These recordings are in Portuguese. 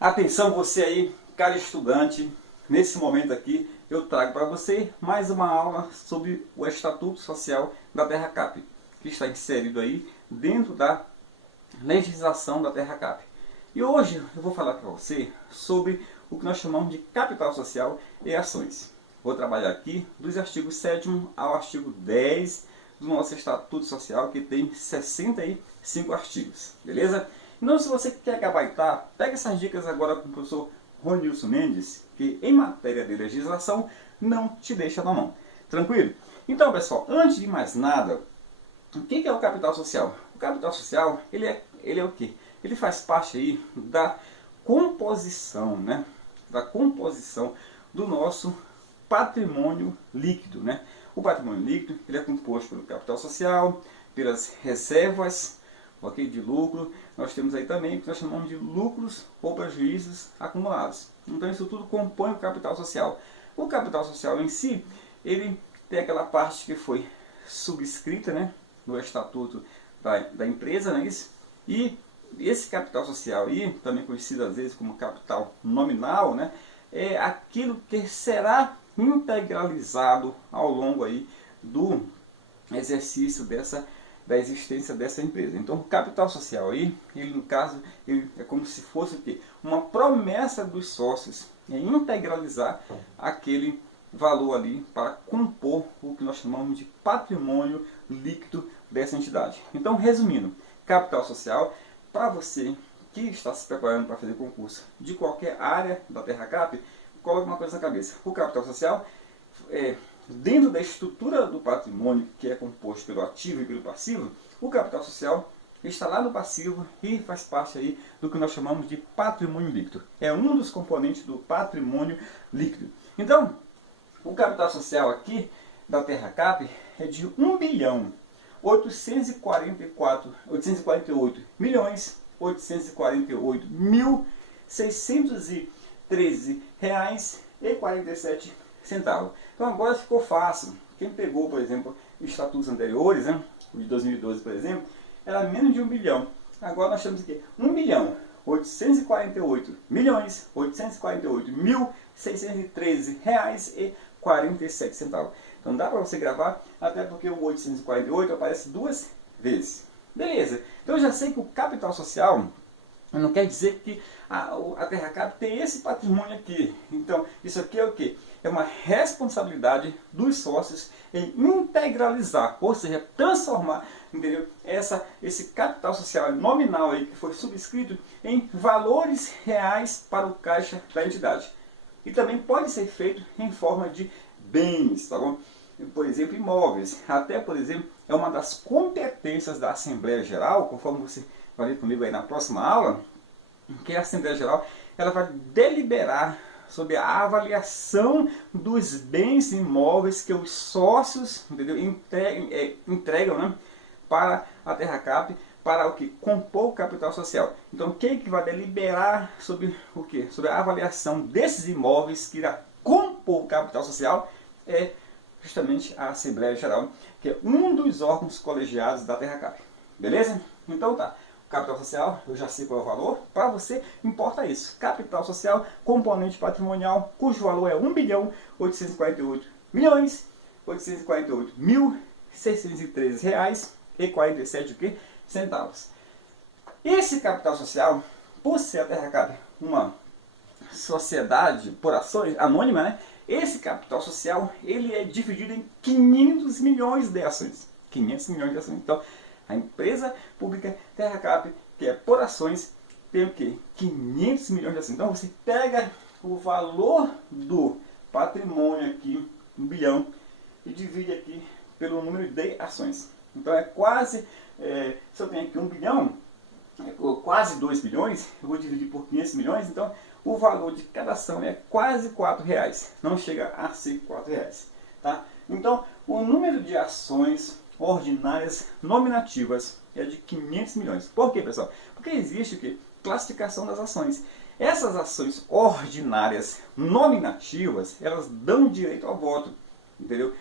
Atenção você aí, cara estudante, nesse momento aqui eu trago para você mais uma aula sobre o Estatuto Social da TerraCap, que está inserido aí dentro da legislação da TerraCap. E hoje eu vou falar para você sobre o que nós chamamos de capital social e ações. Vou trabalhar aqui dos artigos 7º ao artigo 10 do nosso Estatuto Social, que tem 65 artigos, beleza? Então, se você quer gabaritar, pega essas dicas agora com o professor Ronilson Mendes, que em matéria de legislação não te deixa na mão. Tranquilo? Então, pessoal, antes de mais nada, o que é o capital social? O capital social, ele é o quê? Ele faz parte aí da composição, né? Da composição do nosso patrimônio líquido, né? O patrimônio líquido, ele é composto pelo capital social, pelas reservas, ok, de lucro. Nós temos aí também o que nós chamamos de lucros ou prejuízos acumulados. Então isso tudo compõe o capital social. O capital social em si, ele tem aquela parte que foi subscrita, né, no estatuto da empresa, não é isso? E esse capital social aí, também conhecido às vezes como capital nominal, né, é aquilo que será integralizado ao longo aí do exercício da existência dessa empresa. Então o capital social aí, ele no caso, ele é como se fosse o quê? Uma promessa dos sócios em integralizar aquele valor ali para compor o que nós chamamos de patrimônio líquido dessa entidade. Então, resumindo, capital social, para você que está se preparando para fazer concurso de qualquer área da TerraCap, coloque uma coisa na cabeça. O capital social dentro da estrutura do patrimônio, que é composto pelo ativo e pelo passivo, o capital social está lá no passivo e faz parte aí do que nós chamamos de patrimônio líquido. É um dos componentes do patrimônio líquido. Então, o capital social aqui da TerraCap é de 848 milhões 848 mil 613 reais e 47 centavos. Então agora ficou fácil. Quem pegou, por exemplo, estatutos anteriores, né, o de 2012, por exemplo, era menos de 1 bilhão. Agora nós temos aqui 1 bilhão 848 milhões 848 mil 613 reais e 47 centavos. Então dá para você gravar, até porque o 848 aparece duas vezes. Beleza. Então eu já sei que o capital social não quer dizer que a TerraCap tem esse patrimônio aqui. Então, isso aqui é o quê? É uma responsabilidade dos sócios em integralizar, ou seja, transformar, entendeu? Esse capital social nominal aí que foi subscrito em valores reais para o caixa da entidade. E também pode ser feito em forma de bens, tá bom? Por exemplo, imóveis. Até, por exemplo, é uma das competências da Assembleia Geral, conforme você vai ver comigo aí na próxima aula, que a Assembleia Geral ela vai deliberar sobre a avaliação dos bens imóveis que os sócios, entendeu, entregam, né, para a TerraCap, para o que? Compor o capital social. Então quem que vai deliberar sobre o que? Sobre a avaliação desses imóveis que irá compor o capital social é justamente a Assembleia Geral, que é um dos órgãos colegiados da TerraCap. Beleza? Então tá. Capital social, eu já sei qual é o valor, para você importa isso. Capital social, componente patrimonial, cujo valor é 1 bilhão 848 milhões 848 mil 613 reais e 47 centavos. Esse capital social, por ser a TerraCap uma sociedade por ações anônima, né? Esse capital social ele é dividido em 500 milhões de ações. 500 milhões de ações. Então, a empresa pública TerraCap, que é por ações, tem o quê? 500 milhões de ações. Então você pega o valor do patrimônio aqui, 1 bilhão, e divide aqui pelo número de ações. Então é quase, se eu tenho aqui 1 bilhão, quase 2 bilhões, eu vou dividir por 500 milhões, então o valor de cada ação é quase 4 reais. Não chega a ser 4 reais. Tá? Então o número de ações ordinárias nominativas é de 500 milhões. Por quê, pessoal? Porque existe o quê? Classificação das ações. Essas ações ordinárias nominativas, elas dão direito ao voto. Entendeu?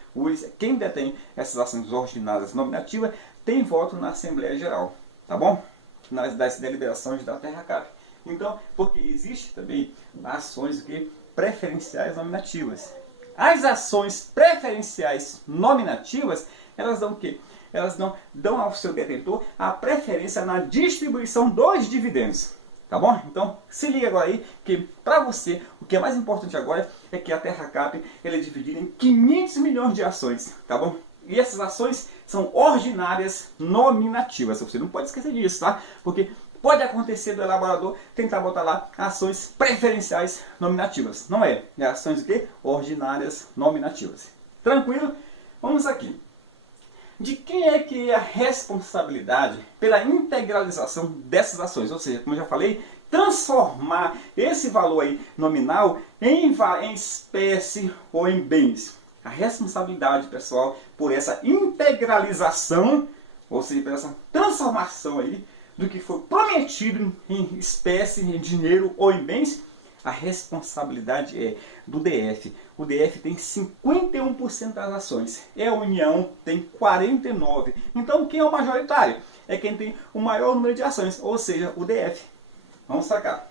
Quem detém essas ações ordinárias nominativas tem voto na Assembleia Geral. Tá bom? Das deliberações da TerraCap. Então, porque existe também ações que preferenciais nominativas. As ações preferenciais nominativas, elas dão o quê? Elas dão ao seu detentor a preferência na distribuição dos dividendos. Tá bom? Então, se liga agora aí, que para você, o que é mais importante agora é que a Terracap ela é dividida em 500 milhões de ações, tá bom? E essas ações são ordinárias nominativas. Você não pode esquecer disso, tá? Porque pode acontecer do elaborador tentar botar lá ações preferenciais nominativas. Não é. É ações o quê? Ordinárias nominativas. Tranquilo? Vamos aqui. De quem é que é a responsabilidade pela integralização dessas ações? Ou seja, como eu já falei, transformar esse valor aí nominal em espécie ou em bens. A responsabilidade, pessoal, por essa integralização, ou seja, por essa transformação aí do que foi prometido em espécie, em dinheiro ou em bens, a responsabilidade é do DF. O DF tem 51% das ações. E a União tem 49%. Então quem é o majoritário? É quem tem o maior número de ações, ou seja, o DF. Vamos sacar.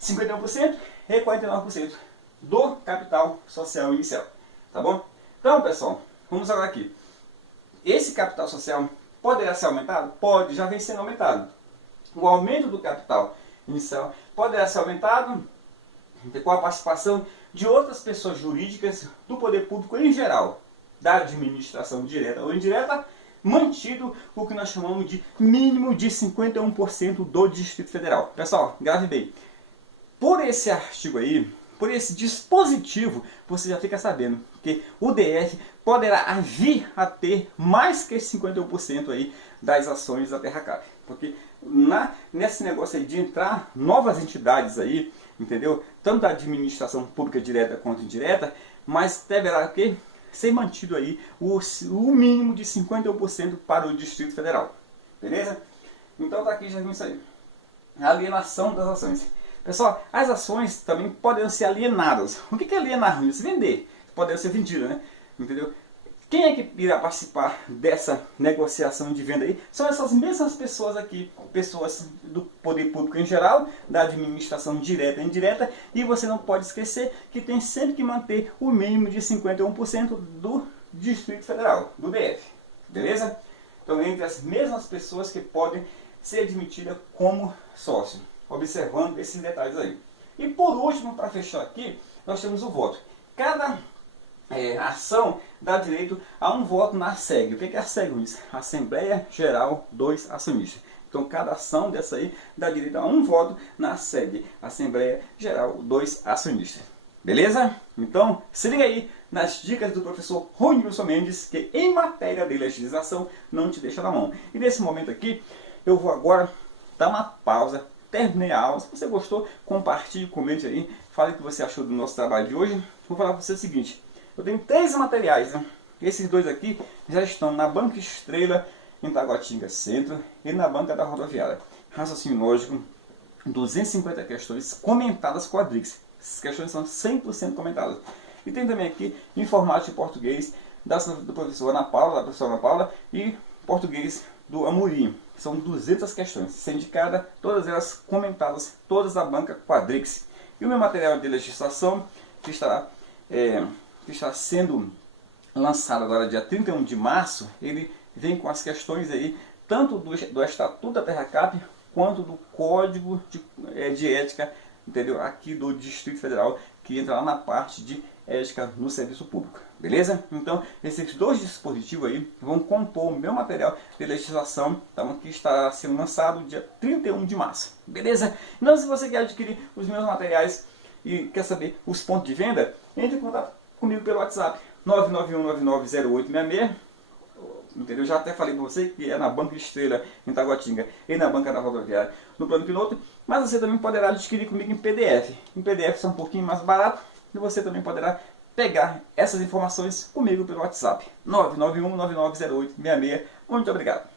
51% e 49% do capital social inicial. Tá bom? Então, pessoal, vamos agora aqui. Esse capital social poderá ser aumentado? Pode, já vem sendo aumentado. O aumento do capital inicial poderá ser aumentado com a participação de outras pessoas jurídicas do poder público em geral, da administração direta ou indireta, mantido o que nós chamamos de mínimo de 51% do Distrito Federal. Pessoal, grave bem. Por esse artigo aí, por esse dispositivo, você já fica sabendo que o DF poderá vir a ter mais que 51% aí das ações da Terracap. Porque nesse negócio aí de entrar novas entidades aí, entendeu? Tanto da administração pública direta quanto indireta, mas deverá que ser mantido aí o mínimo de 51% para o Distrito Federal. Beleza? Então tá aqui já isso aí. A alienação das ações. Pessoal, as ações também podem ser alienadas. O que é alienar? Se vender. Podem ser vendidas, né? Entendeu? Quem é que irá participar dessa negociação de venda aí? São essas mesmas pessoas aqui, pessoas do poder público em geral, da administração direta e indireta, e você não pode esquecer que tem sempre que manter o mínimo de 51% do Distrito Federal, do DF. Beleza? Então, entre as mesmas pessoas que podem ser admitidas como sócio, observando esses detalhes aí. E por último, para fechar aqui, nós temos o voto. Cada ação dá direito a um voto na ASEG. O que é a ASEG? Assembleia Geral dos Acionistas. Então cada ação dessa aí dá direito a um voto na ASEG, Assembleia Geral dos Acionistas. Beleza? Então se liga aí nas dicas do professor Ronilson Mendes, que em matéria de legislação não te deixa na mão. E nesse momento aqui, eu vou agora dar uma pausa, terminei a aula. Se você gostou, compartilhe, comente aí, fale o que você achou do nosso trabalho de hoje. Vou falar para você o seguinte. Eu tenho 3 materiais, né? Esses 2 aqui já estão na Banca Estrela, em Taguatinga Centro, e na Banca da Rodoviária. Raciocínio lógico, 250 questões comentadas com a Drix. Essas questões são 100% comentadas. E tem também aqui informática e português do professor Ana Paula, da professora Ana Paula, e português do Amorim. São 200 questões, sendo cada, todas elas comentadas, todas da Banca Quadrix. E o meu material de legislação, que está sendo lançado agora dia 31 de março, ele vem com as questões aí, tanto do Estatuto da Terracap, quanto do Código de Ética, entendeu? Aqui do Distrito Federal, que entra lá na parte de ética no serviço público. Beleza? Então, esses 2 dispositivos aí vão compor o meu material de legislação, tá, que estará sendo lançado dia 31 de março. Beleza? Então, se você quer adquirir os meus materiais e quer saber os pontos de venda, entre em contato comigo pelo WhatsApp 991990866. Entendeu? Já até falei para você que é na Banca Estrela em Taguatinga e na Banca da Rodoviária no plano piloto, mas você também poderá adquirir comigo em PDF. Em PDF são um pouquinho mais barato e você também poderá pegar essas informações comigo pelo WhatsApp 991990866. Muito obrigado.